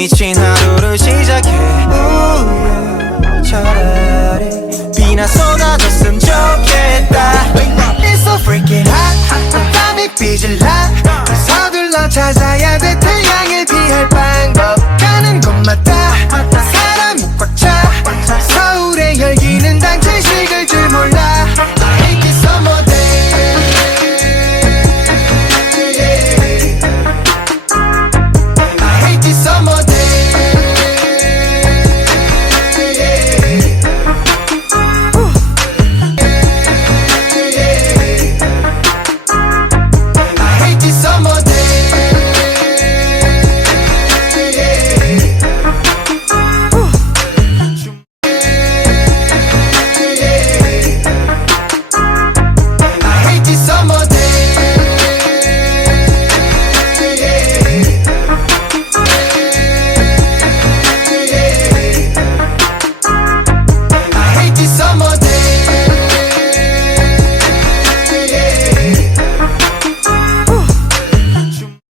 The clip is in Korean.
미친 하루를 시작해.